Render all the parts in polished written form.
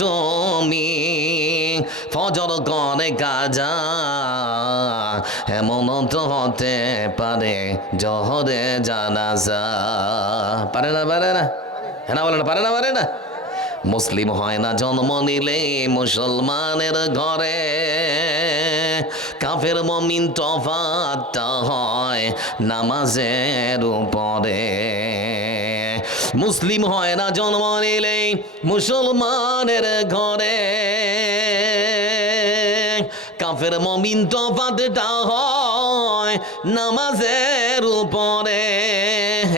তুমি ফজর করে কাজা, এমন তো হতে পারে জহরে জানাজা। পারে না পারে না, হ্যাঁ বলে না, পারে না পারে না। মুসলিম হয় না জন্ম নিলে মুসলমানের ঘরে, কাফের মুমিন তফাৎটা হয় নামাজের উপরে। মুসলিম হয় না জন্ম নিলে মুসলমানের ঘরে, কাফের মুমিন তফাৎটা হয় নামাজের উপরে।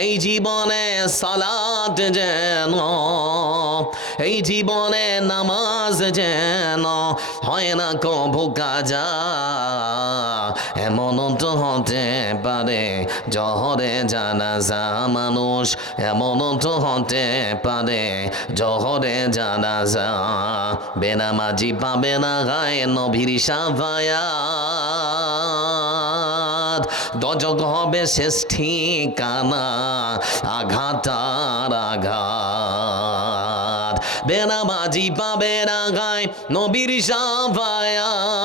এই জীবনে সালাত যেন, এই জীবনে নামাজ যেন হয় না কভু কাজা, এমন তো হতে পারে জহরে জানাজা। মানুষ এমন তো হতে পারে জহরে জানাজা, বেনামাজি পাবে না গায়ে নবীর শাফায়াত, দজক হবে শেষ ঠিকানা আঘাত আর আঘাত। বেনামাজি পাবে না গায়ে নবীর শাফায়াত,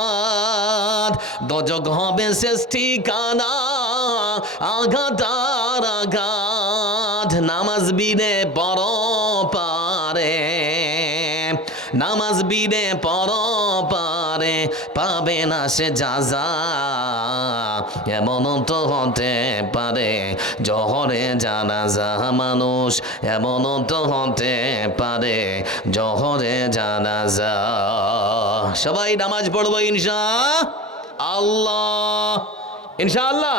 দজক হবে শেষ ঠিকানা আঘাত আর আঘাত। নামাজ বিনে পরপারে, নামাজ বিনে পরপারে পাবে না সে যাজা, এমন তো হতে পারে জহরে জানাজা। মানুষ এমন তো হতে পারে জহরে জানাজা। সবাই নামাজ পড়বো ইনশাআল্লাহ, ইনশাআল্লাহ।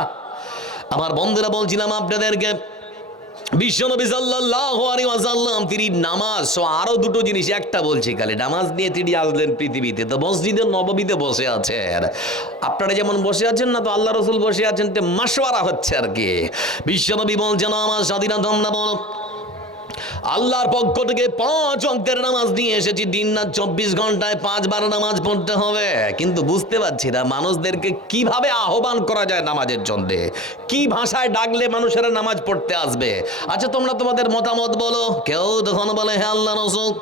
আমার বন্ধুরা বলছিলাম আপনাদেরকে, বিশ্বনবী সাল্লাল্লাহু আলাইহি ওয়াসাল্লাম তিনি নামাজ ও আরো দুটো জিনিস, একটা বলছি খালি, নামাজ নিয়ে তিনি আসলেন পৃথিবীতে, তো মসজিদে নববীতে বসে আছেন। আপনারা যেমন বসে আছেন না, তো আল্লাহ রাসূল বসে আছেন, মাশওয়ারা হচ্ছে আর কি। বিশ্বনবী বলছেন আমার স্বাধীনতা তোমরা বলো, আল্লাহর পক্ষ থেকে 5 ওয়াক্তের নামাজ নিয়ে এসেছি, দিন রাত 24 ঘন্টায় 5 বার নামাজ পড়তে হবে। কিন্তু বুঝতে পারছি না মানুষদেরকে কিভাবে আহ্বান করা যায় নামাজের জন্য, কি ভাষায় ডাকলে মানুষেরা নামাজ পড়তে আসবে। আচ্ছা তোমরা তোমাদের মতামত বলো। কেউ তখন বলে হ্যাঁ আল্লাহ রাসূল,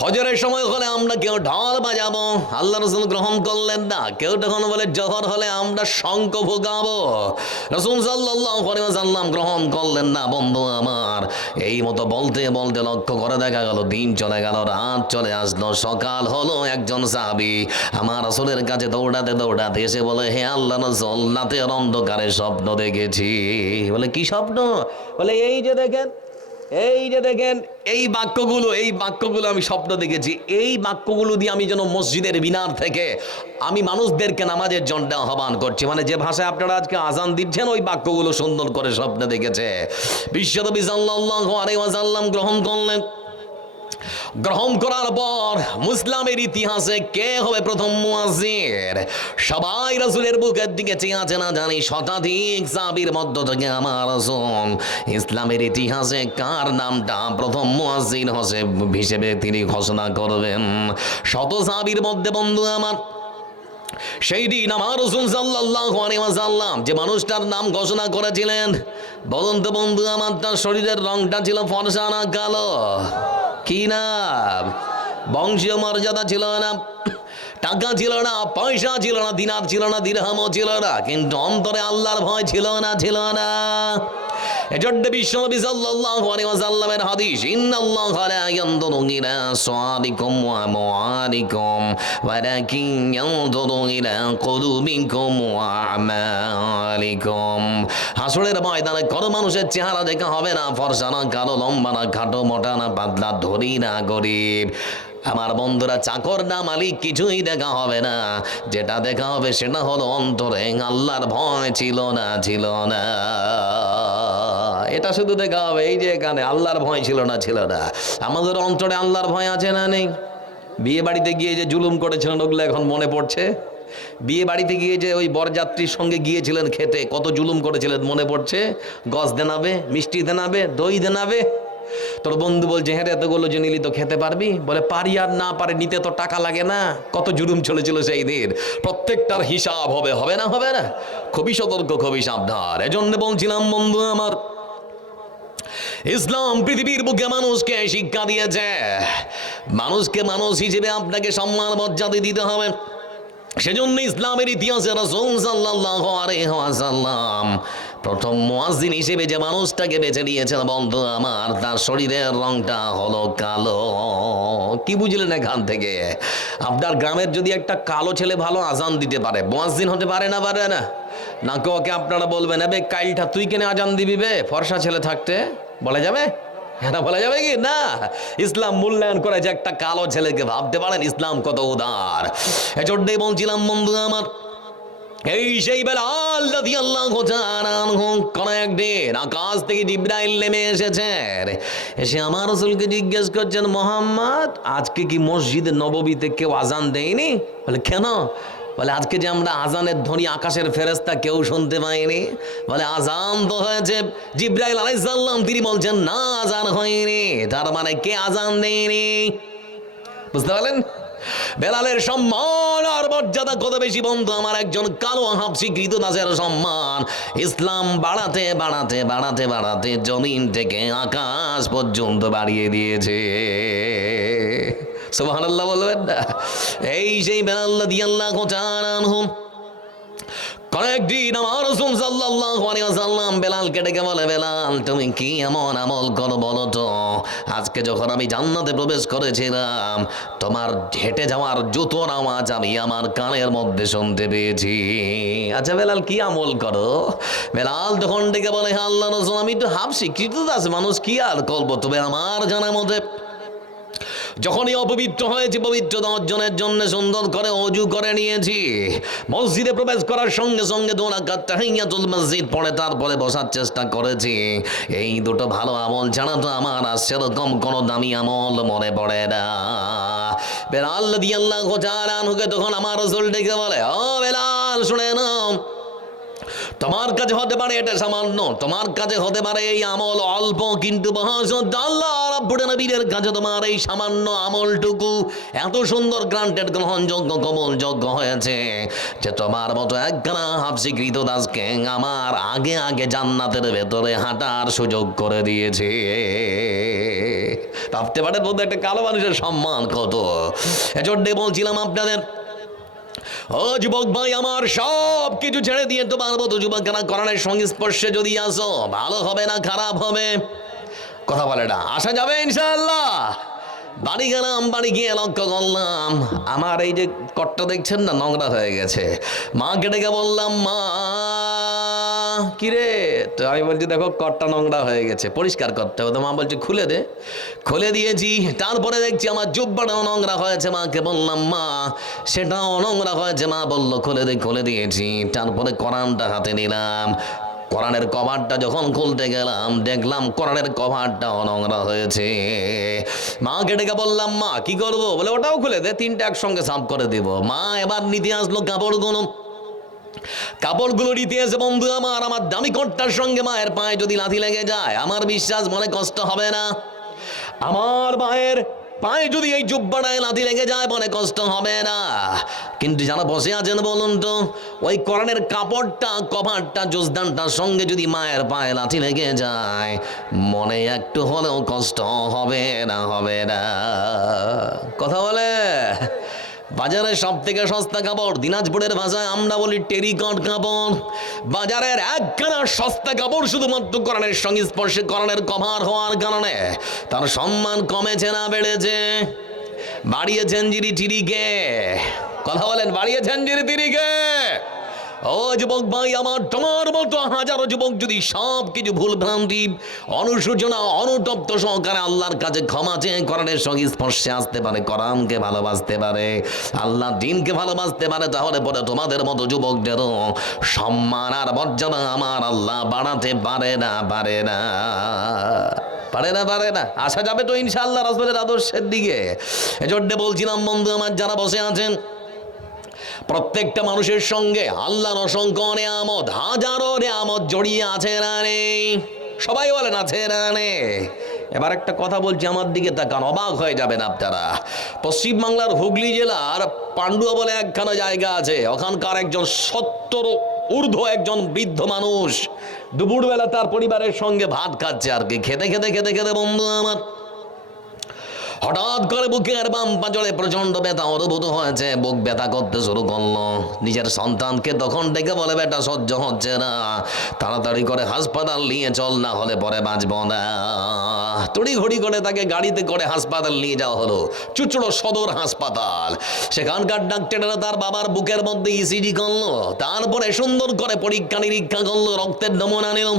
ফজরের সময় হলে আমরা কেউ ঢোল বাজাবো, আল্লাহ রাসূল গ্রহণ করলেন না। কেউ তখন বলে জোহর হলে আমরা শঙ্খ ফুঁকাবো, রাসূল সাল্লাল্লাহু আলাইহি ওয়াসাল্লাম গ্রহণ করলেন না। বন্ধু আমার, এই মতো বলতে বলতে লক্ষ্য করে দেখা গেল দিন চলে গেল, রাত চলে আসলো, সকাল হলো। একজন সাহাবী আমার রাসূলের কাছে দৌড়াতে দৌড়াতে এসে বলে হে আল্লাহ রাসূল, রাতের অন্ধকারে স্বপ্ন দেখেছি। বলে কি স্বপ্ন? বলে এই যে দেখেন, এই যে দেখেন এই বাক্যগুলো আমি স্বপ্ন দেখেছি। এই বাক্যগুলো দিয়ে আমি যেন মসজিদের মিনার থেকে আমি মানুষদেরকে নামাজের জন্য আহ্বান করছি। মানে যে ভাষায় আপনারা আজকে আজান দিচ্ছেন, ওই বাক্যগুলো সুন্দর করে স্বপ্নে দেখেছে। বিশ্বনবী সাল্লাল্লাহু আলাইহি ওয়াসাল্লাম গ্রহণ করলেন। গ্রহণ করার পর মুসলিমের ইতিহাসে কে হবে প্রথম মুয়াজ্জিন? সবাই রাসূলের বুকের দিকে চেয়ে আছে, না জানি শতাধিক সাহাবীর মধ্য থেকে আমার রাসূল ইসলামের ইতিহাসে কার নামটা প্রথম মুয়াজ্জিন হিসেবে তিনি ঘোষণা করবেন। শত সাহাবীর মধ্যে বন্ধু আমার, সেই দিন আমার রাসূল সাল্লাল্লাহু আলাইহি ওয়াসাল্লাম যে মানুষটার নাম ঘোষণা করেছিলেন, বলুন তো বন্ধু আমার, তার শরীরের রংটা ছিল ফর্সা না কালো? কি নাম? বংশীয় মর্যাদা ছিল না, টাকা ছিল না, পয়সা ছিল না, দিনার ছিল না, দিরহামও ছিল না, কিন্তু অন্তরে আল্লাহর ভয় ছিল না, ছিল না। এজন্য বিশ্বনবী সাল্লাল্লাহু আলাইহি ওয়াসাল্লামের হাদিস, ইন্নাল্লাহা লা ইয়ানজুরু ইলা সাওয়ারিকুম ওয়া আমওয়ালিকুম ওয়ালাকিন ইয়ানজুরু ইলা কুলুবিকুম ওয়া আমালিকুম। হাসরের ময়দানে কোন মানুষের চেহারা দেখা হবে না, ফর্সা না কালো, লম্বা না খাটো, মোটা না পাতলা, ধনী না গরিব। আমার বন্ধুরা, চাকর না মালিক, কিছুই দেখা হবে না। যেটা দেখা হবে সেটা হলো অন্তরে আল্লাহর ভয় ছিল না, ছিল না। এটা শুধু দেখা হবে। এই যে এখানে আল্লাহর ভয় ছিল না, ছিল না। আমাদের অন্তরে আল্লাহর ভয় আছে না নেই? বিয়ে বাড়িতে গিয়ে যে জুলুম করেছিলেন ওগুলো এখন মনে পড়ছে? বিয়ে বাড়িতে গিয়ে যে ওই বরযাত্রীর সঙ্গে গিয়েছিলেন খেতে, কত জুলুম করেছিলেন মনে পড়ছে? গজ দেনাবে, মিষ্টি দেনাবে, দই দেনাবে। তোর বন্ধু বলছে হ্যাঁ এতগুলো যে নিলি তো খেতে পারবি? বলে পারি আর না পারে, নিতে তো টাকা লাগে না। কত জুলুম চলেছিল সেই দিন। প্রত্যেকটার হিসাব হবে, হবে না? হবে না? খুবই সতর্ক, খুবই সাবধান। এজন্য বলছিলাম বন্ধু আমার, ইসলাম পৃথিবীর বুকে মানুষকে শিক্ষা দিয়েছে, মানুষকে মানুষ হিসেবে আপনাকে সম্মান মর্যাদা দিতে হবে। সেজন্য ইসলামের ইতিহাসে রাসূল সাল্লাল্লাহু আলাইহি ওয়াসাল্লাম প্রথম মুয়াজ্জিন হিসেবে যে মানুষটাকে বেছে নিয়েছেন বন্ধু আমার, তার শরীরের রংটা হলো কালো। কি বুঝলেন এখান থেকে? আপনার গ্রামের যদি একটা কালো ছেলে ভালো আজান দিতে পারে, মুয়াজ্জিন হতে পারে না? পারে না? নাকি ওকে আপনারা বলবেন এবে কাইলটা তুই কেন আজান দিবি বে, ফর্সা ছেলে থাকতে? বলা যাবে? এটা বলা যাবে কি না? ইসলাম মূল্যায়ন করে যে একটা কালো ছেলেকে, ভাবতে পারেন ইসলাম কত উদার। এজন্যই বলছিলাম বন্ধু আমার, এই সেই বেলাল রাদিয়াল্লাহু তাআলা আনহু কোন একদিন আকাশ থেকে জিবরাইল নেমে এসেছেন, এসে আমার রাসূলকে জিজ্ঞেস করছেন, মোহাম্মদ আজকে কি মসজিদে নববীতে কেউ আজান দেয়নি? বলে কেন? বলে আজকে যে আমরা আজানের ধ্বনি আকাশের ফেরেশতা কেউ শুনতে পাইনি। বলে আজান তো হয়েছে, জিবরাইল আলাইহিস সালাম তিনি বলছেন না আজান হয়নি, তার মানে কে আজান দেয়নি? বুঝতে পারলেন বেলালের সম্মান আর মর্যাদা কত বেশি বন্ধু আমার। একজন কালো হাবশি কৃতদাসের সম্মান ইসলাম বাড়াতে বাড়াতে বাড়াতে বাড়াতে জমিন থেকে আকাশ পর্যন্ত বাড়িয়ে দিয়েছে। সুবহানাল্লাহ বলবেন না? এই সেই বেলাল রাদিয়াল্লাহু তাআলা আনহু কয়েকদিন আমার রাসূল সাল্লাল্লাহু আলাইহি ওয়াসাল্লাম বেলালকে ডেকে বলে, বেলাল তুমি কি এমন আমল করো বলো তো, আজকে যখন আমি জান্নাতে প্রবেশ করেছিলাম তোমার হেঁটে যাওয়ার জুতোর আওয়াজ আমি আমার কানের মধ্যে শুনতে পেয়েছি। আচ্ছা বেলাল কি আমল করো? বেলাল তখন ডেকে বলে, আল্লাহ রাসূল আমি তো হাবশি কৃতদাস মানুষ, কি আর করবো, তবে আমার জানার মধ্যে যখনই অপবিত্র হয়েছে পবিত্রতা অর্জনের জন্য সুন্দর করে ওযু করে নিয়েছি, মসজিদে প্রবেশ করার সঙ্গে সঙ্গে 2 রাকাত তাহিয়াতুল মসজিদ পড়ে তারপরে বসার চেষ্টা করেছি। এই দুটো ভালো আমল ছাড়া তো আমার আর সেরকম কোনো দামি আমল মনে পড়ে না। বেলাল রাদিয়াল্লাহু তাআলা আনহুকে তখন আমার রাসূল ডেকে বলে, ও বেলাল শুনে নাও, তোমার কাছে হতে পারে এটা সামান্য, তোমার কাছে হতে পারে এই আমল অল্প, কিন্তু আল্লাহ রাব্বুল নবীর কাছে তোমার এই সামান্য আমলটুকু এত সুন্দর গ্রান্টেড গ্রহণযোগ্য কবুলযোগ্য হয়েছে যে তোমার মতো একখানা হাবশি কৃতদাসকে আমার আগে আগে জান্নাতের ভেতরে হাঁটার সুযোগ করে দিয়েছে। ভাবতে পারেন বলতে একটা কালো মানুষের সম্মান কত। এজন্য বলছিলাম আপনাদের, ও যুবক ভাই আমার, সব কিছু ছেড়ে দিয়ে তোমার মতো যুবকেরা কোরআনের সংস্পর্শে যদি আসো, ভালো হবে না খারাপ হবে? কথা বলে না, আসা যাবে ইনশাআল্লাহ। বাড়ি গেলাম, বাড়ি গিয়ে লক্ষ্য করলাম আমার এই যে কটটা দেখছেন না নোংরা হয়ে গেছে। মাকে ডেকে বললাম, মা কিরে? তো আমি বলছি দেখো কটটা নোংরা হয়ে গেছে, পরিষ্কার করতে হবে। তো মা বলছে খুলে দে, খুলে দিয়েছি। তারপরে দেখছি আমার জুব্বাটাও নোংরা হয়েছে। মাকে বললাম, মা সেটাও নোংরা হয়েছে। মা বললো খুলে দে, খুলে দিয়েছি। তারপরে কোরআনটা হাতে নিলাম, কোরআনের কভারটা যখন খুলতে গেলাম দেখলাম কোরআনের কভারটাও নোংরা হয়েছে। মাকে ডেকে বললাম, মা কি করবো? বলে ওটাও খুলে দে, 3টা একসঙ্গে সাফ করে দিব। মা এবার নিতে আসলো কাপড়গুলো নিতে এসে বন্ধু আমার দামি কোটটার সঙ্গে মায়ের পায়ে যদি লাথি লেগে যায় আমার বিশ্বাস মনে কষ্ট হবে না? আমার মায়ের পায়ে যদি এই জুব্বাটায় লাথি লেগে যায় মনে কষ্ট হবে না? কিন্তু যারা বসে আছেন বলুন তো, ওই কোরআনের কাপড়টা কভারটা জুজদানটার সঙ্গে যদি মায়ের পায়ে লাথি লেগে যায় মনে একটু হলেও কষ্ট হবে না? হবে না? কথা বলে। বাজারের সব থেকে সস্তা কাপড়, দিনাজপুরের ভাষায় আমরা বলি টেরিকট কাপড়। বাজারের একখানা সস্তা কাপড় শুধুমাত্র কোরআনের সংস্পর্শে কোরআনের কভার হওয়ার কারণে তার সম্মান কমেছে না বেড়েছে? বাড়িয়েছেন যিনি তিনিকে। কথা বলেন, বাড়িয়েছেন যিনি তিনিকে। ও যুবক ভাই আমার, তোমার মতো হাজারো যুবক যদি সব কিছু ভুল ভ্রান্তি অনুশোচনা অনুতপ্ত সহকারে আল্লাহর কাছে ক্ষমা চেয়ে কোরআনের সংস্পর্শে আসতে পারে, কোরআনকে ভালোবাসতে পারে, আল্লাহ দিনকে ভালোবাসতে পারে, তাহলে পরে তোমাদের মতো যুবকদেরও সম্মান আর মর্যাদা আমার আল্লাহ বাড়াতে পারে না? পারে না? পারে না? পারে না? আসা যাবে তো ইনশাআল্লাহ রাসূলের আদর্শের দিকে। এজন্য বলছিলাম বন্ধু আমার, যারা বসে আছেন প্রত্যেকটা মানুষের সঙ্গে আল্লাহর অসংখ্য নেয়ামত, হাজারো নেয়ামত জড়িয়ে আছে না নেই? সবাই বলেন আছে না নেই? এবার একটা কথা বলছি, আমার দিকে তাকান, অবাক হয়ে যাবেন আপনারা। পশ্চিমবাংলার হুগলি জেলার পান্ডুয়া বলে একখানা জায়গা আছে, ওখানকার একজন ঊর্ধ্ব একজন বৃদ্ধ মানুষ দুপুরবেলা তার পরিবারের সঙ্গে ভাত খাচ্ছে আর কি। খেতে খেতে খেতে খেতে বন্ধু আমার হঠাৎ করে বুকের বাম পাঁজরে প্রচন্ড ব্যথা অনুভূত হয়েছে। বুক ব্যথা করতে শুরু করলো। নিজের সন্তানকে তখন ডেকে বলে, বেটা সহ্য হচ্ছে না, তাড়াতাড়ি করে হাসপাতাল নিয়ে চল, না হলে পরে বাঁচব না। তড়িঘড়ি করে তাকে গাড়িতে করে হাসপাতাল নিয়ে যাওয়া হলো, চুচড়ো সদর হাসপাতাল। সেখানকার ডাক্তাররা তার বাবার বুকের মধ্যে ইসিজি করলো, তারপরে সুন্দর করে পরীক্ষা নিরীক্ষা করলো, রক্তের নমুনা নিল।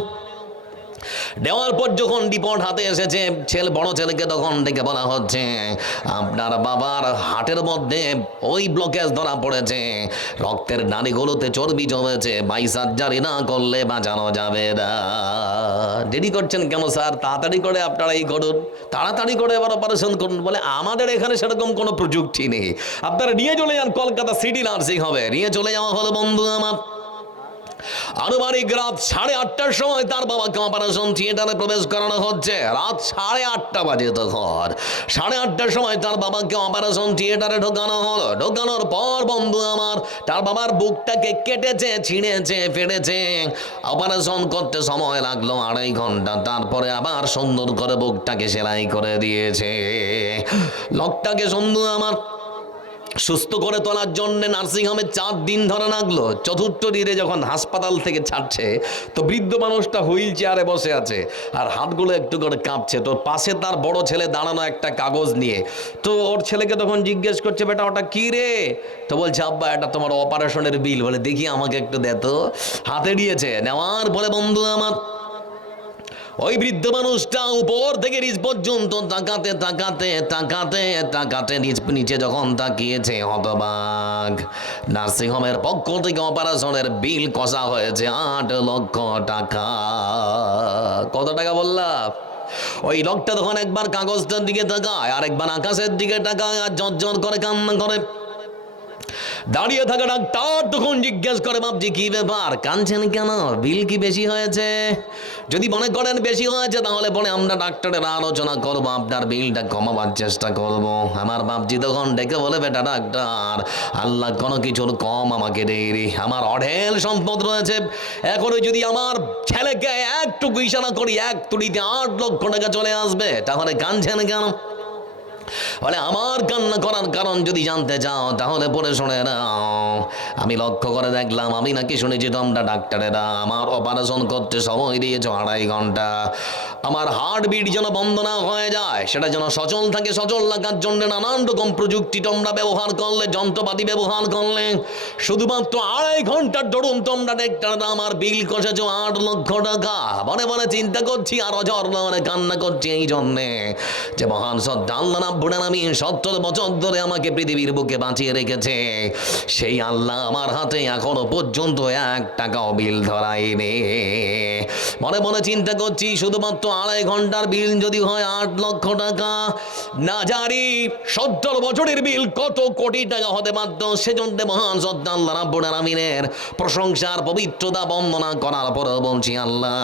দেওয়ার পর যখন রিপোর্ট হাতে এসেছে, বড় ছেলেকে তখন ডেকে বলা হচ্ছে, আপনার বাবার হার্টের মধ্যে ওই ব্লকেজ ধরা পড়েছে, রক্তের নাড়িগুলোতে চর্বি জমেছে, সার্জারি না করলে বাঁচানো যাবে না। দেরি করছেন কেন স্যার, তাড়াতাড়ি করে আপনারা এই করুন, তাড়াতাড়ি করে এবার অপারেশন করুন। বলে আমাদের এখানে সেরকম কোনো প্রযুক্তি নেই, আপনারা নিয়ে চলে যান কলকাতা সিটি নার্সিং হবে। নিয়ে চলে যাওয়া হলো বন্ধু আমার। আনুমানিক রাত 8:30টার সময় তার বাবাকে অপারেশন থিয়েটারে প্রবেশ করানো হচ্ছে। রাত 8:30 বাজে তখন। 8:30টার সময় তার বাবাকে অপারেশন থিয়েটারে ঢোকানো হলো। ঢোকানোর পর বন্ধু আমার তার বাবার বুকটাকে কেটেছে, ছিঁড়েছে, ফেটেছে। অপারেশন করতে সময় লাগলো 2.5 ঘন্টা। তারপরে আবার সুন্দর করে বুকটাকে সেলাই করে দিয়েছে। লোকটাকে বন্ধু আমার সুস্থ করে তোলার জন্য নার্সিংহোমে 4 দিন ধরে লাগলো। চতুর্থ দিনে যখন হাসপাতাল থেকে ছাড়ছে, তো বৃদ্ধ মানুষটা হুইল চেয়ারে বসে আছে আর হাতগুলো একটু করে কাঁপছে। তো পাশে তার বড় ছেলে দাঁড়ানো একটা কাগজ নিয়ে। তো ওর ছেলেকে তখন জিজ্ঞেস করছে, বেটা ওটা কি রে? তো বলছে, আব্বা এটা তোমার অপারেশনের বিল। বলে দেখি আমাকে একটু দে তো। হাতে দিয়েছে। নেওয়ার পরে বন্ধু আমার ওই বৃদ্ধ মানুষটা উপর থেকে নিচ পর্যন্ত তাকাতে তাকাতে তাকাতে তাকাতে নিচে যখন তাকিয়েছে, হতবাক। নার্সিংহোমের পক্ষ থেকে অপারেশনের বিল কষা হয়েছে 8 লক্ষ টাকা। কত টাকা বললাম? ওই লোকটা তখন একবার কাগজটার দিকে তাকায়, আর একবার আকাশের দিকে তাকায়, আর ঝরঝর করে কান্না করে। দাঁড়িয়ে থাকা ডাক্তার তখন জিজ্ঞেস করে, বাপজি কি ব্যাপার, কাঁদছেন কেন? বিল কি বেশি হয়েছে? যদি মনে করেন বেশি হয়েছে, তাহলে পরে আমরা ডাক্তারের আলোচনা করবো, আপনার বিলটা কমাবার চেষ্টা করব। আমার বাপজি তখন ডেকে বলে, বেটা ডাক্তার, আল্লাহ কোনো কিছুর কম আমাকে দেয়নি। আমার অঢেল সম্পদ রয়েছে। এখনো যদি আমার ছেলেকে একটুকু ইশারা করি, 1 তুড়িতে 8 লক্ষ টাকা চলে আসবে, তাহলে কাঁদছেন কেন? বলে, আমার কান্না করার কারণ যদি জানতে চাও তাহলে পরে শুনে নাও। আমি লক্ষ্য করে দেখলাম, আমি নাকি শুনেছি তোমরা ডাক্তারেরা আমার অপারেশন করতে সময় দিয়েছ 2.5 ঘন্টা। আমার হার্টবিট যেন বন্ধ না হয়ে যায়, সেটা যেন সচল থাকে, সচল রাখার জন্য নানান রকম প্রযুক্তি তোমরা ব্যবহার করলে, যন্ত্রপাতি ব্যবহার করলে। শুধুমাত্র 2.5 ঘন্টার দরুন তোমরা ডাক্তাররা আমার বিল কষেছ 8 লক্ষ টাকা। মনে মনে চিন্তা করছি আর অঝর মনে কান্না করছি এই জন্যে যে মহান শ্রদ্ধা আল্লাহ রাব্বুল আলামিন 70 বছর ধরে আমাকে পৃথিবীর বুকে বাঁচিয়ে রেখেছে। সেই আল্লাহ আমার হাতে এখনো পর্যন্ত 1 টাকাও বিল ধরায়নি। মনে মনে চিন্তা করছি, শুধুমাত্র 2.5 ঘন্টার বিল যদি হয় 8 লক্ষ টাকা, না জানি 70 বছরের বিল কত কোটি টাকা হতে পারত। সেজন্য মহান শ্রদ্ধা আল্লাহ রাব্বুল আলামিনের প্রশংসার পবিত্রতা বন্দনা করার পরে বলছি, আল্লাহ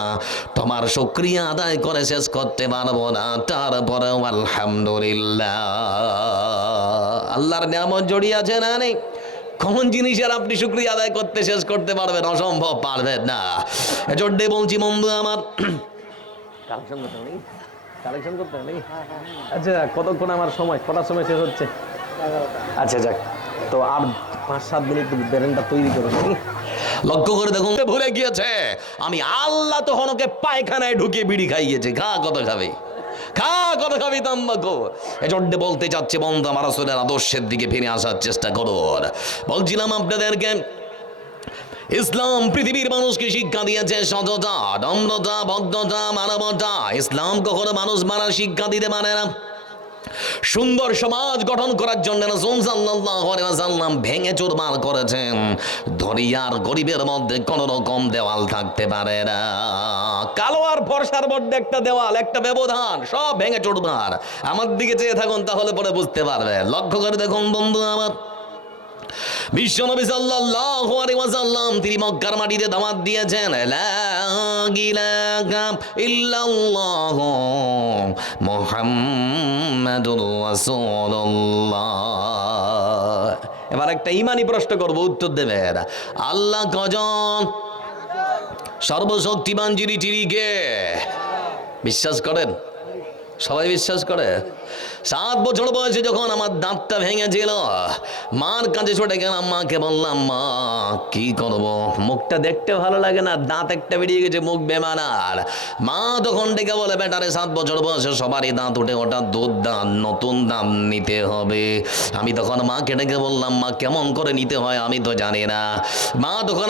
তোমার শুকরিয়া আদায় করে শেষ করতে পারবো না। তারপরেও আলহামদুলিল্লাহ। আল্লাহর নিয়ামত জড়িয়ে আছে না নেই? কোন জিনিসের আপনি শুকরিয়া আদায় করতে শেষ করতে পারবেন? অসম্ভব, পারবেন না। এজন্য বলছি বন্ধু আমার, কালেকশন করতে নেই। আচ্ছা, কতক্ষণ আমার সময়? কটার সময় শেষ হচ্ছে? আচ্ছা যাক, তো আর 5-7 মিনিট ব্রেনটা তৈরি করুন। লক্ষ্য করে দেখুন, ভুলে গিয়েছে আমি আল্লাহ তখন ওকে পায়খানায় ঢুকিয়ে বিড়ি খাইয়েছে। খা কত খাবে, খা কত খাবি তাম্বাকু। এজন্য বলতে চাচ্ছে বন্ধু আমার, রাসূলের আদর্শের দিকে ফিরে আসার চেষ্টা করুন। বলছিলাম আপনাদেরকে, ইসলাম পৃথিবীর মানুষকে শিক্ষা দিয়েছে সততা, নম্রতা, ভদ্রতা, মানবতা। ইসলাম কখনো মানুষ মারার শিক্ষা দিতে পারে না। সুন্দর সমাজ গঠন করার জন্য রাসূল সাল্লাল্লাহু আলাইহি ওয়াসাল্লাম ভেঙে চুরমার করেছেন। ধনী আর গরিবের মধ্যে কোন রকম দেওয়াল থাকতে পারে না। কালো আর ফর্সার মধ্যে একটা দেওয়াল, একটা ব্যবধান, সব ভেঙে চুরমার। আমার দিকে চেয়ে থাকুন, তাহলে পরে বুঝতে পারবে। লক্ষ্য করে দেখুন বন্ধু আমার, বিশ্বনবী সাল্লাল্লাহু আলাইহি ওয়াসাল্লাম তিনি মক্কার মাটিতে দাওয়াত দিয়েছেন, লা ইলাহা ইল্লাল্লাহু মুহাম্মাদুর রাসূলুল্লাহ। এবার একটা ইমানি প্রশ্ন করবো, উত্তর দেবেন। আল্লাহ কজন? সর্বশক্তিমান যিনি, তিনি কে? বিশ্বাস করেন? সবাই বিশ্বাস করে? 7 বছর বয়সে যখন আমার দাঁতটা ভেঙেছিল, মার কাছে ছুটে গেলাম, মাকে বললাম, মা কি করব, মুখটা দেখতে ভালো লাগে না, দাঁত একটা বেরিয়ে গেছে, মুখ বেমানার। মা তখন ডেকে বলে, বেটারে 7 বছর বয়সে সবারই দাঁত উঠে, ওটা দুধ দাঁত, নতুন দাঁত নিতে হবে। আমি তখন মাকে ডেকে বললাম, মা কেমন করে নিতে হয় আমি তো জানি না। মা তখন